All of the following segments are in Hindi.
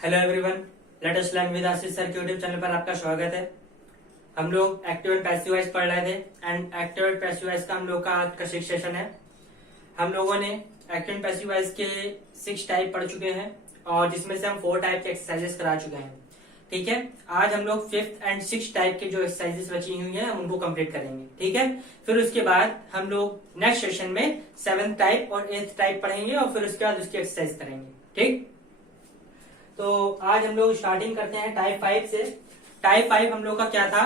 Hello everyone, let us learn with Ashish sir के यूट्यूब चैनल पर आपका स्वागत है। हम लोग एक्टिव एंड पैसिव वॉइस पढ़ रहे थे and active and passive voice का हम लोग का आज का 6 सेशन है। हम लोगों ने एक्टिव एंड पैसिव वॉइस के 6 टाइप पढ़ चुके हैं और जिसमें से हम 4 टाइप के एक्सरसाइजेस करा चुके हैं। ठीक है, आज हम लोग 5th एंड 6th टाइप के जो एक्सरसाइजेस बची हुई हैं उनको कंप्लीट करेंगे। ठीक है, फिर उसके बाद हम लोग नेक्स्ट सेशन में 7th टाइप और 8th टाइप पढ़ेंगे और फिर उसके बाद उसकी एक्सरसाइज करेंगे। ठीक, तो आज हम लोग स्टार्टिंग करते हैं टाइप 5 से। टाइप 5 हम लोग का क्या था,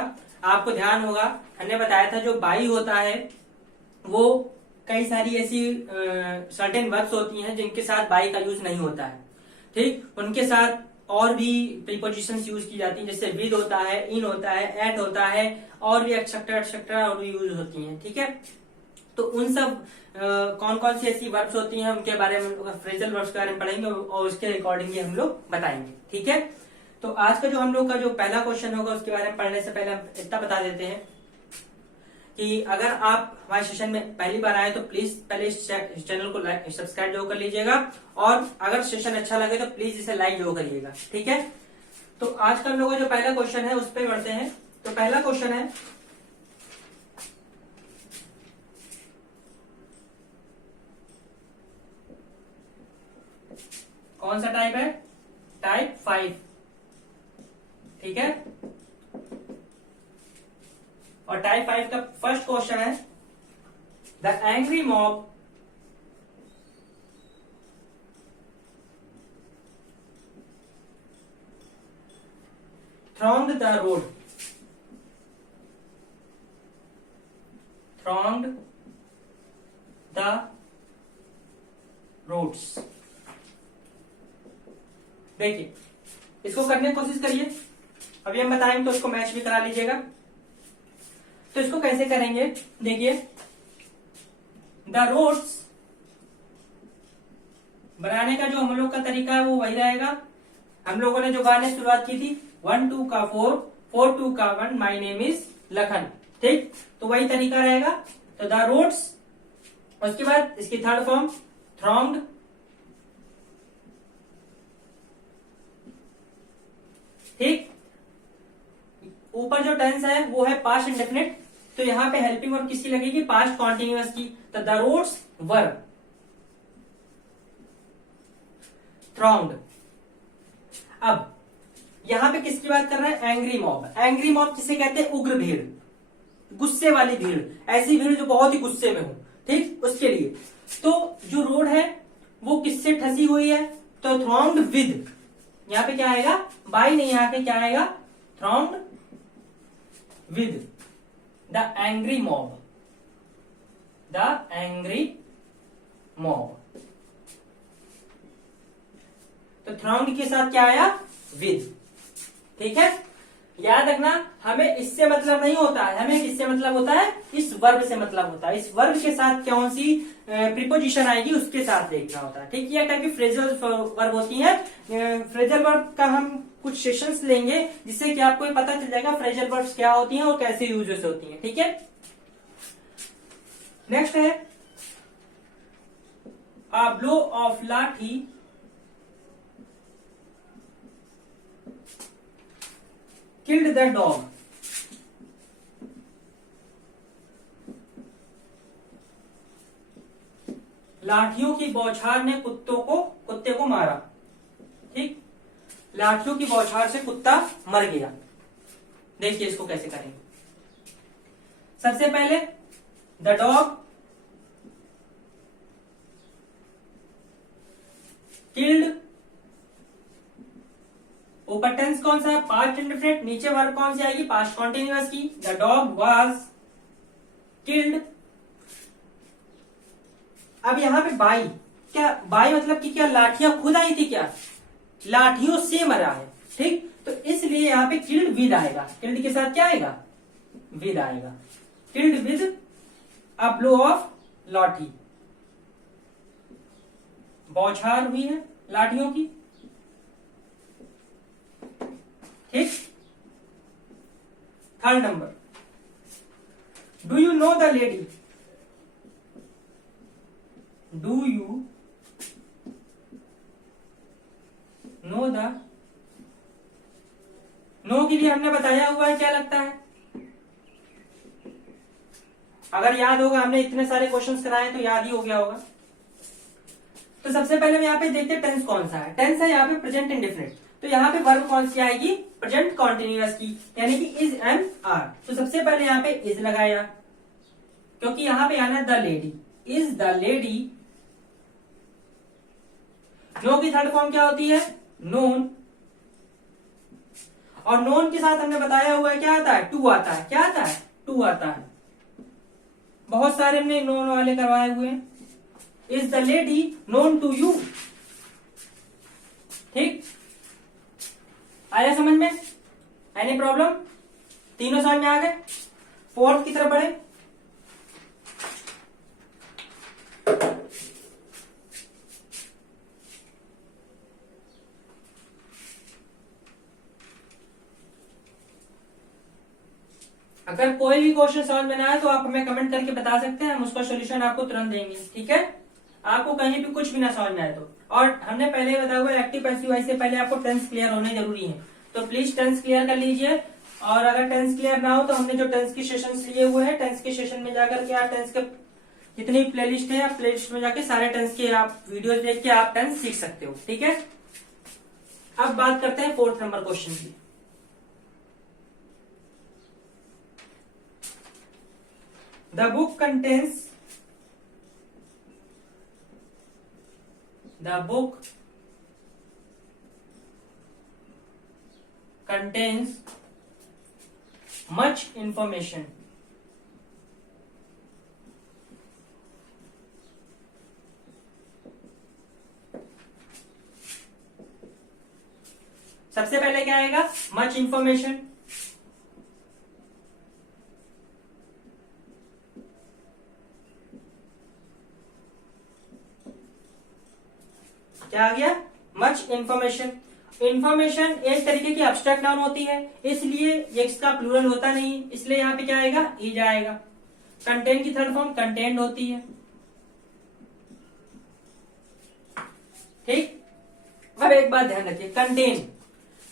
आपको ध्यान होगा हमने बताया था जो बाई होता है वो कई सारी ऐसी सर्टेन वर्ब्स होती हैं जिनके साथ बाई का यूज नहीं होता है। ठीक, उनके साथ और भी प्रीपोजिशंस यूज की जाती हैं, जैसे विद होता है, इन होता है, एट होता है और भी एक्सेट्रा एक्सेट्रा और भी यूज होती हैं। ठीक है, तो उन सब कौन कौन सी ऐसी वर्ब्स होती हैं उनके बारे में, फ्रेजल वर्ब्स के बारे में पढ़ेंगे और उसके अकॉर्डिंग ही हम लोग बताएंगे। ठीक है, तो आज का जो हम लोग का जो पहला क्वेश्चन होगा उसके बारे में पढ़ने से पहले हम इतना बता देते हैं कि अगर आप हमारे सेशन में पहली बार आए तो प्लीज पहले इस चैनल को सब्सक्राइब जरूर कर लीजिएगा और अगर सेशन अच्छा लगे तो प्लीज इसे लाइक जरूर करिएगा। ठीक है, तो आज का हम लोग का जो पहला क्वेश्चन है उस पर बढ़ते हैं। तो पहला क्वेश्चन है, कौन सा टाइप है? टाइप 5। ठीक है, और टाइप 5 का फर्स्ट क्वेश्चन है, the angry mob thronged the road. Thronged the roads. देखिए, इसको करने की कोशिश करिए, अभी हम बताएंगे तो उसको मैच भी करा लीजिएगा। तो इसको कैसे करेंगे, देखिए, द रोड्स बनाने का जो हम लोग का तरीका है वो वही रहेगा। हम लोगों ने जो गाने शुरुआत की थी 1 2 का 4 4 2 का 1, माई नेम इज लखन। ठीक, तो वही तरीका रहेगा। तो द रोड्स, उसके बाद इसकी थर्ड फॉर्म थ्रॉन्ग्ड, ठीक, ऊपर जो टेंस है वो है पास्ट इंडेफिनिट, तो यहां पे हेल्पिंग वर्ब किसकी लगेगी? पास्ट कॉन्टिन्यूअस की। तो द रोड्स वर थ्रॉन्ग्ड। अब यहां पे किसकी बात कर रहे हैं? Angry mob. एंग्री मॉब किसे कहते हैं? उग्र भीड़, गुस्से वाली भीड़, ऐसी भीड़ जो बहुत ही गुस्से में हो। ठीक, उसके लिए तो जो रोड है वो किससे ठसी हुई है? तो थ्रॉन्ग्ड विद, यहां पे क्या आएगा? बाई नहीं, यहां पे क्या आएगा? Thronged with the angry mob, the angry mob. तो थ्रॉन्ग्ड के साथ क्या आया? विद। ठीक है, याद रखना, हमें इससे मतलब नहीं होता है, हमें किससे मतलब होता है? इस वर्ब से मतलब होता है। इस वर्ब के साथ कौन सी प्रीपोजिशन आएगी उसके साथ देखना होता है। ठीक, ये टाइप की फ्रेजल वर्ब होती है। फ्रेजल वर्ब का हम कुछ सेशंस लेंगे जिससे कि आपको पता चल जाएगा फ्रेजल वर्ब्स क्या होती हैं और कैसे यूजेस होती हैं। ठीक है, नेक्स्ट है, अ ब्लो ऑफ लाठी killed the dog. लाठियों की बौछार ने कुत्ते को मारा। ठीक, लाठियों की बौछार से कुत्ता मर गया। देखिए इसको कैसे करेंगे। सबसे पहले द डॉग किल्ड, ऊपर टेंस कौन सा है? पास्ट इंडेफिनिट, नीचे वर्ब कौन सी आएगी? पास्ट कॉन्टिन्यूअस की। The dog was killed. अब यहां पे बाई, क्या बाई मतलब कि क्या लाठियां खुद आई थी? क्या लाठियों से मरा है? ठीक, तो इसलिए यहां पे किल्ड विद आएगा। किल्ड के साथ क्या आएगा? विद आएगा। Killed with a blow of lathi, बौछार हुई है लाठियों की। ठीक, third number, do you know the lady, Do you know the know के लिए हमने बताया हुआ है क्या लगता है, अगर याद होगा हमने इतने सारे क्वेश्चंस कराए तो याद ही हो गया होगा। तो सबसे पहले हम यहाँ पे देखते हैं टेंस कौन सा है। टेंस है यहाँ पे प्रेजेंट इंडेफिनिट, तो यहाँ पे वर्ब कौन सी आएगी, प्रेजेंट कॉन्टिन्यूअस की, यानी कि इज एंड आर। तो सबसे पहले यहाँ पे इज लगाया, क्योंकि यहाँ पे आना the lady, is the lady. Know की थर्ड फॉर्म क्या होती है, नोन, और नोन के साथ हमने बताया हुआ है क्या आता है, टू आता है। क्या आता है, टू आता है। बहुत सारे हमने नोन वाले करवाए हुए हैं। Is the lady known to you, ठीक, आया समझ में, एनी प्रॉब्लम, तीनों समझ में आ गए। फोर्थ की तरफ बढ़े। अगर कोई भी क्वेश्चन समझ में ना आए तो आप हमें कमेंट करके बता सकते हैं, हम उसका सोल्यूशन आपको तुरंत देंगे, ठीक है। आपको कहीं भी कुछ भी ना समझ में आए तो। और हमने पहले ही बताया हुआ एक्टिव पैसिव वॉइस से पहले आपको टेंस क्लियर होने जरूरी है, तो प्लीज टेंस क्लियर कर लीजिए। और अगर टेंस क्लियर ना हो तो हमने जो टेंस के सेशन लिए हुए हैं, टेंस के सेशन में जाकर के आप टेंस के जितनी प्लेलिस्ट है, आप प्लेलिस्ट में जाके सारे टेंस के आप वीडियो देख के आप टेंस सीख सकते हो, ठीक है। अब बात करते हैं फोर्थ नंबर क्वेश्चन की। The book contains much information. सबसे पहले क्या आएगा, मच इंफॉर्मेशन। क्या आ गया, मच इंफॉर्मेशन। इंफॉर्मेशन एक तरीके की एब्स्ट्रैक्ट नाउन होती है, इसलिए इसका प्लूरल होता नहीं, इसलिए यहाँ पे क्या आएगा, इज आएगा। कंटेन की थर्ड फॉर्म कंटेंट होती है, ठीक। अब एक बात ध्यान रखिए,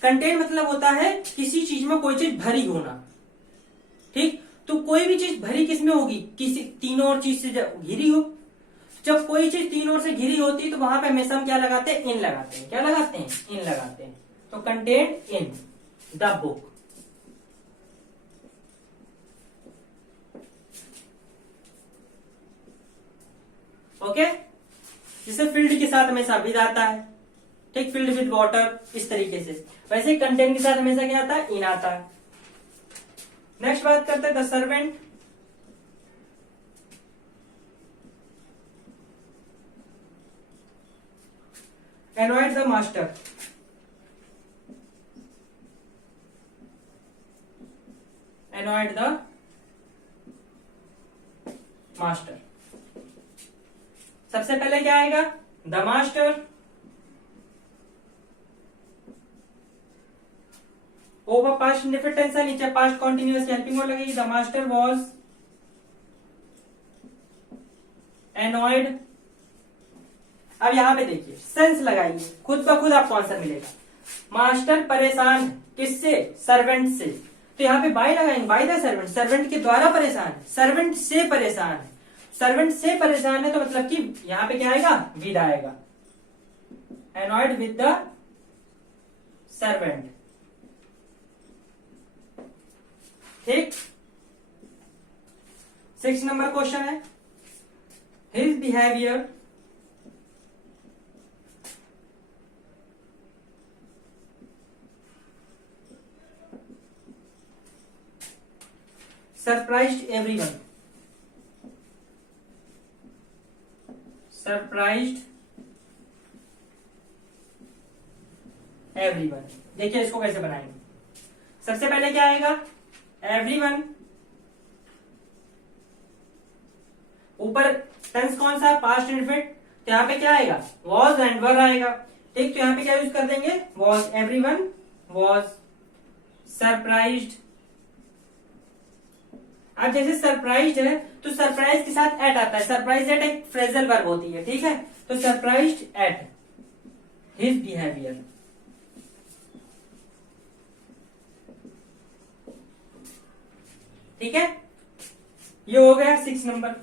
कंटेन मतलब होता है किसी चीज में कोई चीज भरी होना, ठीक। तो कोई भी चीज भरी किस में होगी, किसी तीनों और चीज से घिरी हो। जब कोई चीज तीन ओर से घिरी होती है तो वहां पे हमेशा हम क्या लगाते हैं, इन लगाते हैं। क्या लगाते हैं, इन लगाते हैं। तो content in the book, okay. जिसे फील्ड के साथ हमेशा विद आता है, ठीक, फील्ड विद वाटर, इस तरीके से। वैसे कंटेंट के साथ हमेशा क्या आता है, इन आता है। नेक्स्ट बात करते हैं the servant. Annoyed the master. Annoyed the master. सबसे पहले क्या आएगा, the master. Over past indefinite tense है, नीचे पास्ट कॉन्टिन्यूअस हेल्पिंग वर्ब लगेगी। The master was annoyed. अब यहां पे देखिए, सेंस लगाइए, खुद ब खुद आपको आंसर मिलेगा। मास्टर परेशान किससे, सर्वेंट से, तो यहाँ पे बाय लगाएंगे, बाय द सर्वेंट, सर्वेंट के द्वारा परेशान है, सर्वेंट से परेशान है। सर्वेंट से परेशान है तो मतलब कि यहाँ पे क्या आएगा, विद आएगा। एनॉयड विद द सर्वेंट, ठीक। 6 नंबर क्वेश्चन है, his behaviour surprised everyone. Surprised everyone, देखिए इसको कैसे बनाएंगे। सबसे पहले क्या आएगा, एवरीवन, ऊपर टेंस कौन सा, पास्ट इंडेफिनिट, तो यहाँ पे क्या आएगा, वॉज एंड वर आएगा, ठीक। तो यहाँ पे क्या यूज कर देंगे, वॉज। Everyone was surprised. अब जैसे सरप्राइज्ड है तो सरप्राइज के साथ एट आता है, सरप्राइज एट एक फ्रेजल वर्ब होती है, ठीक है। तो सरप्राइज्ड एट हिज बिहेवियर, ठीक है, ये हो गया 6 नंबर,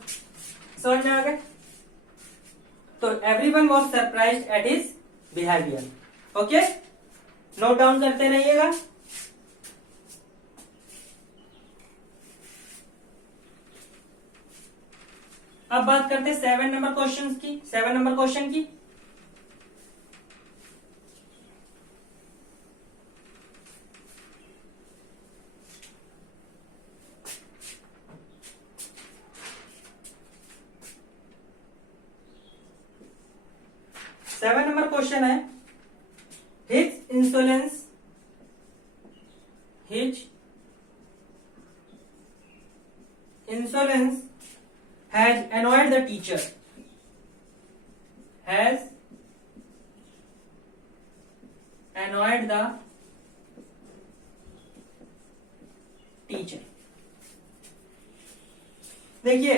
समझ में आ गया। तो everyone was surprised at his behaviour. Okay, note down करते रहिएगा। अब बात करते हैं 7 नंबर क्वेश्चन की। 7 नंबर क्वेश्चन की, सेवन नंबर क्वेश्चन है, his insolence has annoyed the teacher, has annoyed the teacher। देखिए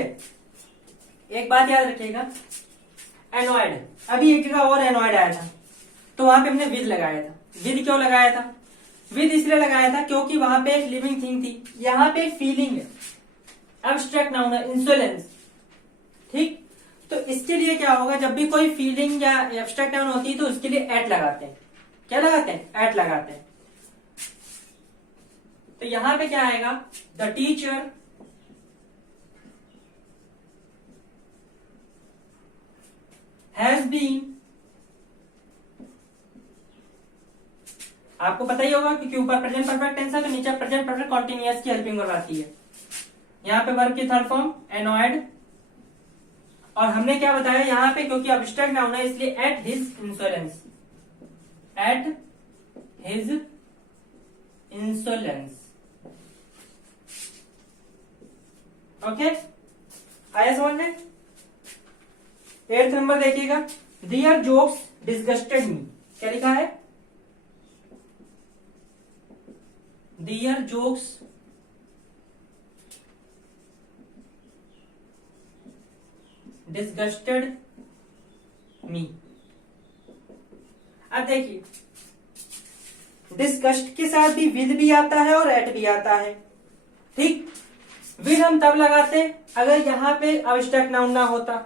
एक बात याद रखिएगा, एनॉयड, अभी एक जगह और एनॉयड आया था तो वहां पे हमने विद लगाया था। विद क्यों लगाया था? विद इसलिए लगाया था क्योंकि वहां पे एक लिविंग थिंग थी, यहाँ पे एक फीलिंग है, एब्स्ट्रैक्ट नाउन है इंसोलेंस, ठीक। तो इसके लिए क्या होगा, जब भी कोई फीलिंग या एब्स्ट्रैक्ट नाउन होती है तो उसके लिए एट लगाते हैं। क्या लगाते हैं? एट लगाते हैं। तो यहां पे क्या आएगा, द टीचर हैज बीन, आपको पता ही होगा क्योंकि ऊपर प्रेजेंट परफेक्ट टेंस है तो नीचे प्रेजेंट परफेक्ट कॉन्टिन्यूअस की हेल्पिंग करवाती है। यहाँ पे वर्ब की थर्ड फॉर्म एनॉयड, और हमने क्या बताया यहाँ पे, क्योंकि एब्स्ट्रैक्ट नाउन है इसलिए at his insolence, at his insolence. Okay, आया समझ में। 8th नंबर देखिएगा, दियर जोक्स डिस्गस्टेड मी। क्या लिखा है? दियर जोक्स डिस्गस्टेड मी। अब देखिए डिस्गस्ट के साथ भी विद भी आता है और एट भी आता है, ठीक। विद हम तब लगाते अगर यहां पे एब्स्ट्रैक्ट नाउन ना होता,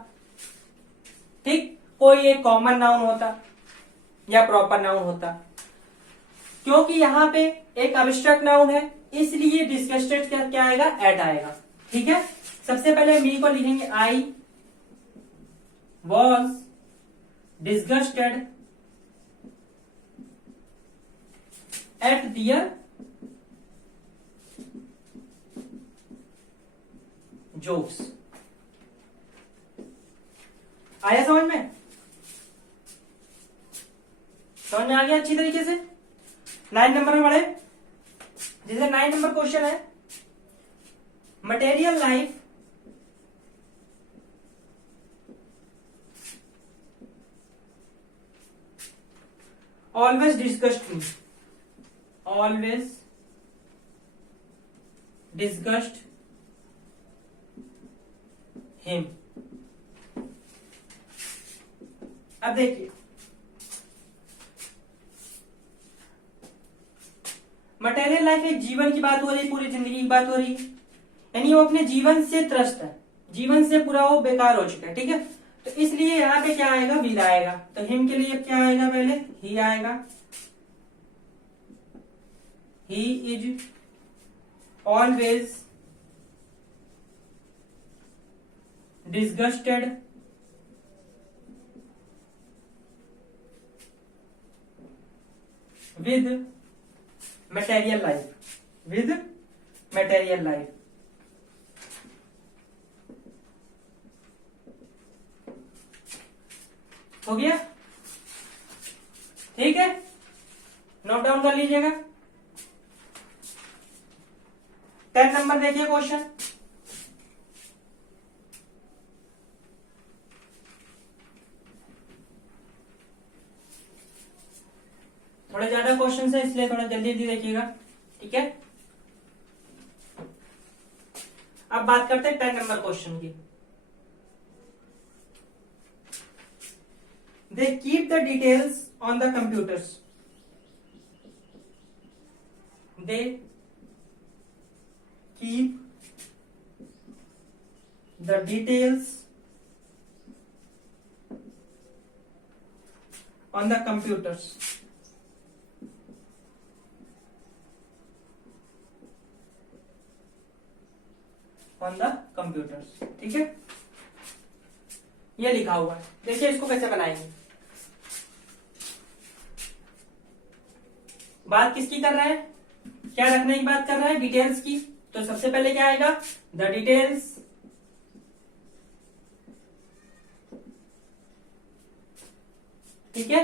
ठीक, कोई एक कॉमन नाउन होता या प्रॉपर नाउन होता। क्योंकि यहां पे एक एब्स्ट्रैक्ट नाउन है इसलिए डिस्गस्टेड क्या आएगा, एट आएगा, ठीक है। सबसे पहले मी को लिखेंगे, I was disgusted at their jokes. आया समझ में? समझ में आ गया अच्छी तरीके से। 9 नंबर में पढ़े, जैसे 9 नंबर क्वेश्चन है, मटेरियल लाइफ ऑलवेज डिस्गस्ट मी, ऑलवेज डिस्गस्ट हिम। अब देखिए मटेरियल लाइफ एक जीवन की बात हो रही, पूरी जिंदगी की बात हो रही, यानी वो अपने जीवन से त्रस्त है, जीवन से पूरा वो बेकार हो चुका है, ठीक है। तो इसलिए यहां पे क्या आएगा, विल आएगा। तो हिम के लिए क्या आएगा, पहले ही आएगा, he is always disgusted with material life, with material life. हो गया, ठीक है, नोट डाउन कर लीजिएगा। 10 नंबर देखिए क्वेश्चन, थोड़े ज्यादा क्वेश्चन है इसलिए थोड़ा जल्दी जल्दी देखिएगा, ठीक है। अब बात करते हैं 10 नंबर क्वेश्चन की। They keep the details on the computers. They keep the details on the computers. On the computers, ठीक है, ये लिखा हुआ है। देखिए इसको कैसे बनाएंगे। बात किसकी कर रहा है, क्या रखने की बात कर रहा है, डिटेल्स की। तो सबसे पहले क्या आएगा, द डिटेल्स ठीक है।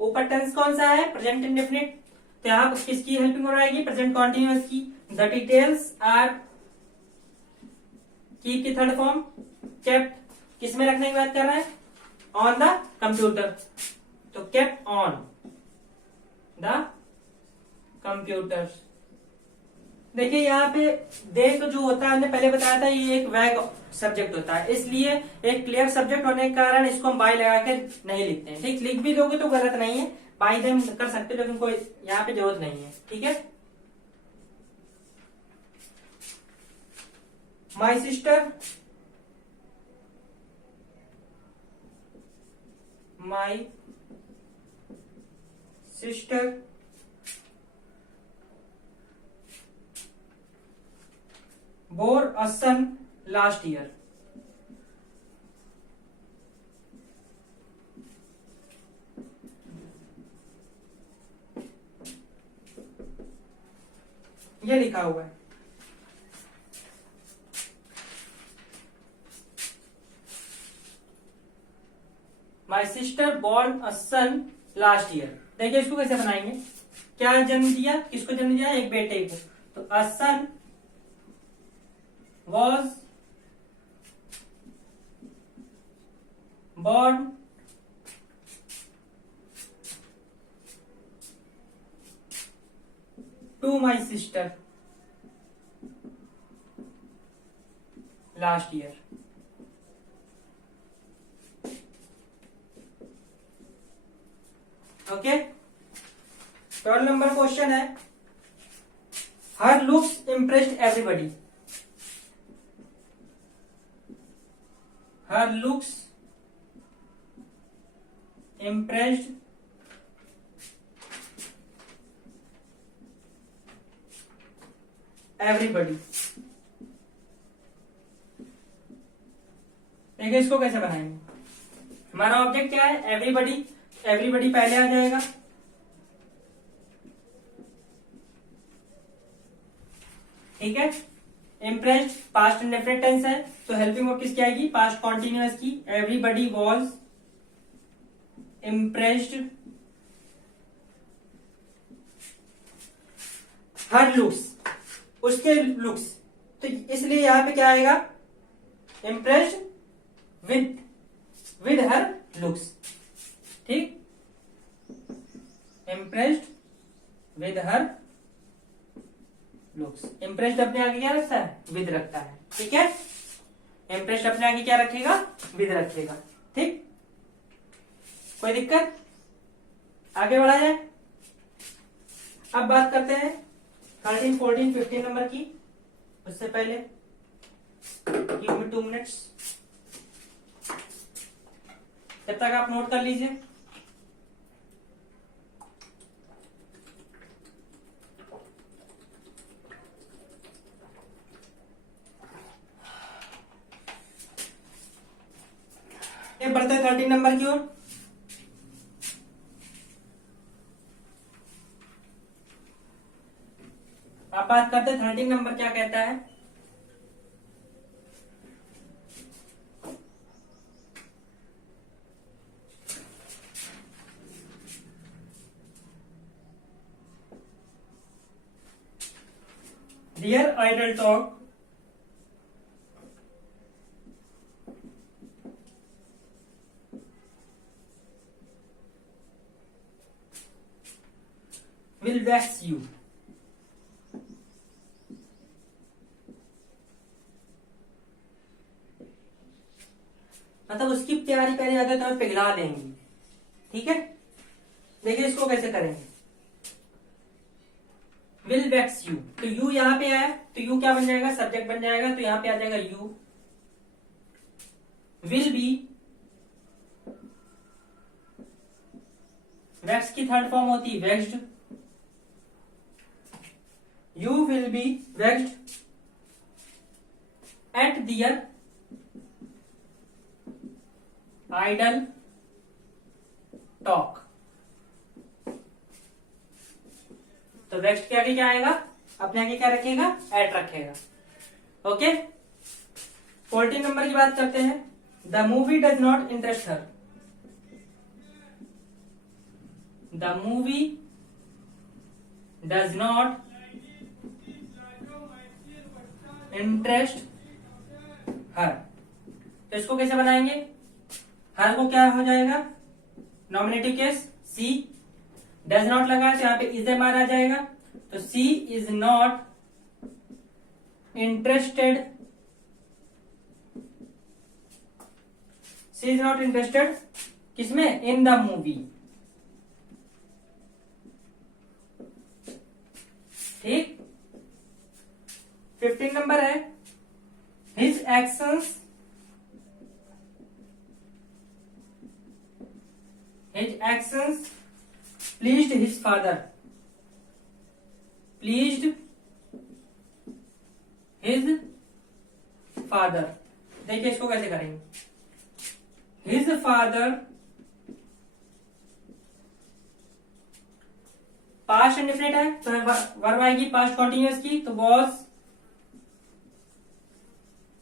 ऊपर टेंस कौन सा है, प्रेजेंट इंडेफिनिट, तो यहां किसकी हेल्पिंग हो रहेगी, प्रेजेंट कॉन्टिन्यूअस की। द डिटेल्स आर कीप की थर्ड फॉर्म केप्ट, किसमें रखने की बात कर रहा है, ऑन द कंप्यूटर, तो केप्ट ऑन द कंप्यूटर। देखिए यहाँ पे दे तो जो होता है, हमने पहले बताया था ये एक वैग सब्जेक्ट होता है, इसलिए एक क्लियर सब्जेक्ट होने के कारण इसको हम बाय लगा के नहीं लिखते हैं। ठीक, लिख भी दोगे तो गलत नहीं है, बाय देम कर सकते हो, लेकिन कोई यहाँ पे जरूरत नहीं है। ठीक है, my sister, my sister bore a son last year। ये लिखा हुआ है। My sister born a son last year. देखिए इसको कैसे बनाएंगे, क्या जन्म दिया, किसको जन्म दिया, एक बेटे को, तो a son was born to my sister last year। Okay, 12 number question है, her looks impressed everybody. Her looks impressed everybody। देखिए इसको कैसे बनाएंगे, हमारा ऑब्जेक्ट क्या है, एवरीबडी, एवरीबडी पहले आ जाएगा। ठीक है, इम्प्रेस्ड पास्ट इंडेफिनिट टेंस है, तो हेल्पिंग वर्ब किसकी आएगी, पास्ट कॉन्टिन्यूअस की। Everybody was impressed, her looks, उसके लुक्स, तो इसलिए यहां पे क्या आएगा, इम्प्रेस्ड विद हर लुक्स। ठीक, impressed with her looks. Impressed अपने आगे क्या रखता है, विद रखता है। ठीक है, इम्प्रेस्ड अपने आगे क्या रखेगा, विद रखेगा। ठीक, कोई दिक्कत, आगे बढ़ा जाए। अब बात करते हैं 13, 14, 15 नंबर की। उससे पहले गिव मी 2 मिनट्स, जब तक आप नोट कर लीजिए। ये बढ़ते हैं 13 नंबर की ओर। आप बात करते हैं 13 नंबर क्या कहता है, their idle talk will vex you। मतलब उसकी तैयारी करी जाती है तो हमें पिघला देंगी। ठीक है, देखिए इसको कैसे करेंगे, विल वेक्स यू, तो यू यहां पे आया तो यू क्या बन जाएगा, सब्जेक्ट बन जाएगा, तो यहां पे आ जाएगा यू। विल बी, वैक्स की थर्ड फॉर्म होती है vexed, you will be vexed at their idle talk. तो वैक्स्ड के आगे क्या आएगा, अपने आगे क्या रखेगा, एट रखेगा। ओके, 14 नंबर की बात करते हैं। The movie does not interest her, the movie does not interest her. तो इसको कैसे बनाएंगे, हर को क्या हो जाएगा, nominative case she, does not लगा तो यहाँ पे इज एम आर आ जाएगा, तो she is not interested, she is not interested किसमें, इन द मूवी। ठीक, 15 नंबर है, his actions, his actions pleased his father, pleased his father। देखिए इसको कैसे करेंगे, his father पास्ट इंडेफिनिट है तो वर्ब आएगी पास्ट कॉन्टिन्यूअस की, तो was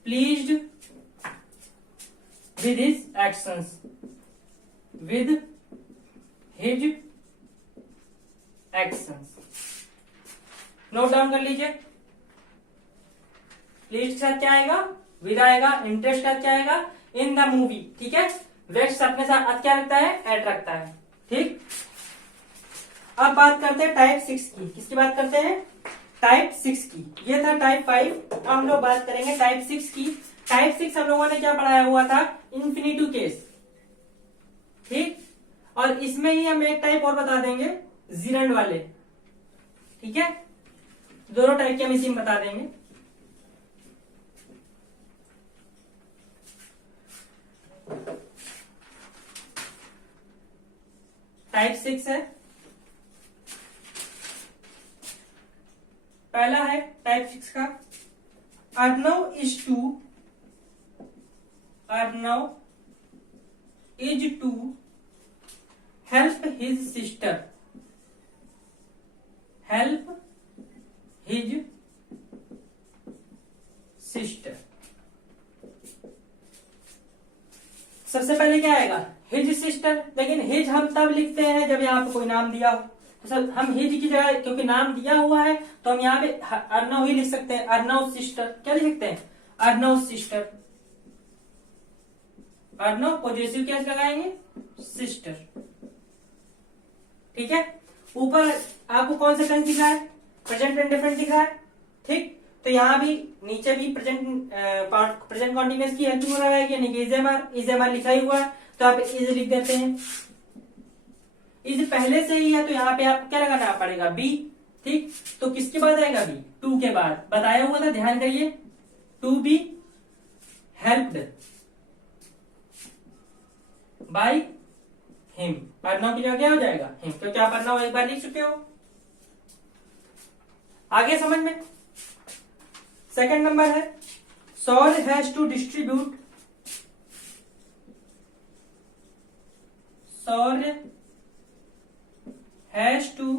pleased with his actions, with his actions। Note down कर लीजिए, प्लीज के साथ क्या आएगा, विद आएगा, इंटरेस्ट का क्या आएगा, इन द मूवी। ठीक है, वेस्ट अपने साथ क्या रखता है, एट रखता है। ठीक, अब बात करते हैं टाइप 6 की। किसकी बात करते हैं, टाइप 6 की। ये था टाइप 5, अब हम लोग बात करेंगे टाइप 6 की। टाइप 6 हम लोगों ने क्या पढ़ाया हुआ था, इंफिनिटिव केस। ठीक, और इसमें ही हम एक टाइप और बता देंगे, जीरेंड वाले। ठीक है, दोनों टाइप के हम इसी में बता देंगे। टाइप 6 है, पहला है टाइप 6 का, Arnav is two, Arnav is to help his sister, help his sister. सबसे पहले क्या आएगा, हिज सिस्टर। लेकिन हिज हम तब लिखते हैं जब यहाँ पे कोई नाम दिया हो, तो सब हम हिज की जगह क्योंकि नाम दिया हुआ है तो हम यहाँ पे अर्नव ही लिख सकते हैं, अर्नव सिस्टर। क्या लिख सकते हैं, Arnav sister. Arnav positive case लगाएंगे, सिस्टर। ठीक है, ऊपर आपको कौन सा टेंस दिख रहा है, प्रेजेंट इंडेफिनिट दिख रहा है। ठीक, तो यहाँ भी नीचे भी प्रेजेंट कॉन्टिन्यूअस की हेल्पिंग लगाएगी, यानी कि इज एम आर लिखा ही हुआ है, तो आप इज लिख देते हैं। इज पहले से ही है तो यहाँ पे आपको क्या लगाना पड़ेगा, बी। ठीक, तो किसके बाद आएगा बी, टू के बाद। बताया हुआ था, ध्यान करिए, to be helped by him. Arnav की जगह क्या हो जाएगा, हिम, क्योंकि आप अर्नव एक बार लिख चुके हो। आगे समझ में। सेकंड नंबर है, Saul has to distribute, Saul has to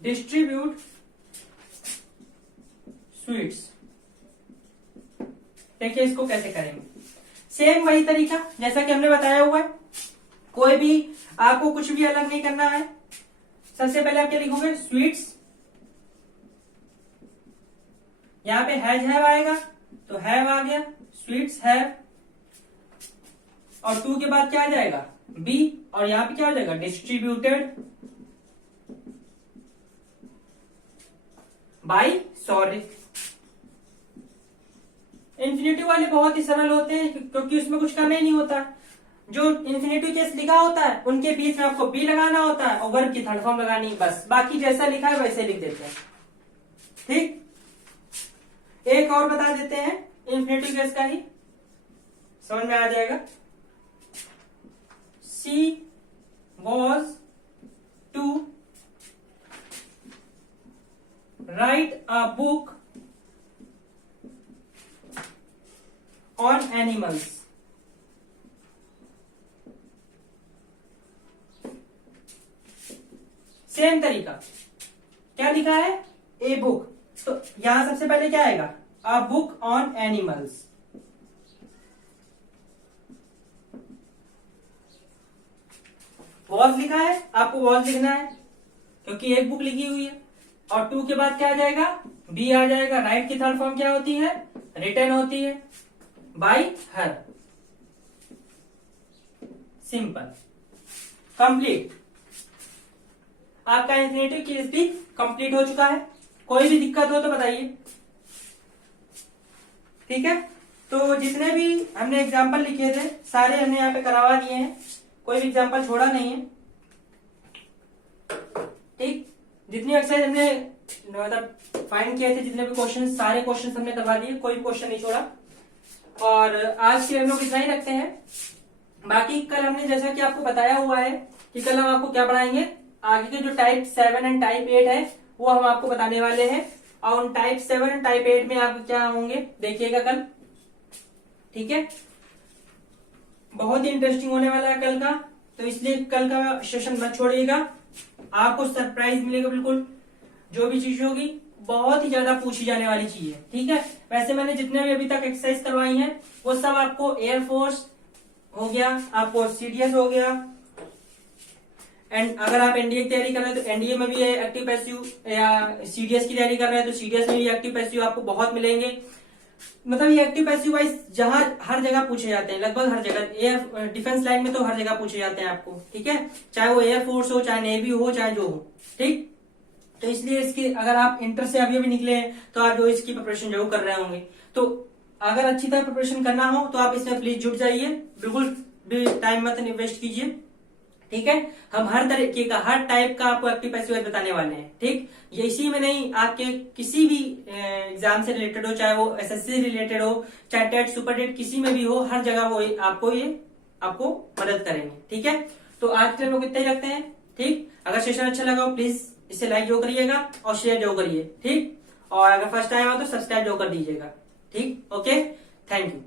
distribute sweets. देखिए इसको कैसे करेंगे, सेम वही तरीका जैसा कि हमने बताया हुआ है। कोई भी आपको कुछ भी अलग नहीं करना है। सबसे पहले आप क्या लिखोगे, स्वीट्स। यहां पे हैव आएगा तो हैव आ गया, स्वीट्स हैव, और टू के बाद क्या आ जाएगा, बी, और यहां पे क्या हो जाएगा, डिस्ट्रीब्यूटेड बाय सॉरी। इन्फिनिटिव वाले बहुत ही सरल होते हैं क्योंकि उसमें कुछ करना ही नहीं होता। जो इन्फिनिटिव केस लिखा होता है उनके बीच में आपको बी लगाना होता है और वर्ब की थर्ड फॉर्म लगानी, बस। बाकी जैसा लिखा है वैसे लिख देते हैं। ठीक, एक और बता देते हैं इंफिनिटिव केस का ही, समझ में आ जाएगा। She was to write a book on animals. Same तरीका, क्या लिखा है, ए बुक, तो यहां सबसे पहले क्या आएगा, अ बुक ऑन एनिमल्स। वॉज लिखा है, आपको वॉज लिखना है क्योंकि एक बुक लिखी हुई है, और टू के बाद क्या आ जाएगा, बी आ जाएगा। राइट की थर्ड फॉर्म क्या होती है, रिटन होती है बाय हर। Simple, complete. आपका इंफिनिटिव केस भी कंप्लीट हो चुका है। कोई भी दिक्कत हो तो बताइए, ठीक है। तो जितने भी हमने एग्जाम्पल लिखे थे सारे हमने यहाँ पे करवा दिए हैं, कोई भी एग्जाम्पल छोड़ा नहीं है, ठीक। जितनी एक्सरसाइज हमने मतलब फाइंड किए थे, जितने भी क्वेश्चन, सारे क्वेश्चन हमने करवा दिए, कोई भी क्वेश्चन नहीं छोड़ा। और आज के हम लोग इतना ही रखते हैं। बाकी कल हमने जैसा कि आपको बताया हुआ है कि कल हम आपको क्या पढ़ाएंगे, आगे के जो टाइप 7 एंड टाइप 8 है वो हम आपको बताने वाले हैं, और उन टाइप 7 एंड टाइप 8 में आप क्या होंगे देखिएगा कल, ठीक है। बहुत ही इंटरेस्टिंग होने वाला है कल का, तो इसलिए कल का सेशन मत छोड़िएगा, आपको सरप्राइज मिलेगा बिल्कुल। जो भी चीज होगी बहुत ही ज्यादा पूछी जाने वाली चीज है, ठीक है। वैसे मैंने जितने भी अभी तक एक्सरसाइज करवाई है वो सब आपको एयरफोर्स हो गया, आपको सीडीएस हो गया, एंड अगर आप एनडीए की तैयारी कर रहे हैं तो एनडीए में भी एक्टिव पैसिव, या सीडीएस की तैयारी कर रहे हैं तो सीडीएस में भी एक्टिव पैसिव आपको बहुत मिलेंगे। मतलब ये एक्टिव पैसिव वाइज जहां हर जगह पूछे जाते हैं, लगभग हर जगह। एयर डिफेंस लाइन में तो हर जगह पूछे जाते हैं आपको, ठीक है, चाहे वो एयरफोर्स हो, चाहे नेवी हो, चाहे जो हो, ठीक। तो इसलिए इसकी अगर आप इंटर से अभी निकले हैं तो आप जो इसकी प्रिपरेशन जरूर कर रहे होंगे, तो अगर अच्छी तरह प्रिपरेशन करना हो तो आप इसमें प्लीज जुट जाइए, बिल्कुल भी टाइम मत वेस्ट कीजिए, ठीक है। हम हर तरीके का, हर टाइप का आपको एक्टिव पैसिव बताने वाले हैं, ठीक। ये इसी में नहीं, आपके किसी भी एग्जाम से रिलेटेड हो, चाहे वो एसएससी रिलेटेड हो, चाहे टेट सुपर टेट किसी में भी हो, हर जगह वो आपको मदद करेंगे, ठीक है। तो आज के लोग इतना ही रखते हैं, ठीक। अगर सेशन अच्छा लगा हो प्लीज इसे लाइक जो करिएगा और शेयर जो करिए, ठीक। और अगर फर्स्ट टाइम हो तो सब्सक्राइब जो कर दीजिएगा, ठीक। Okay, thank you.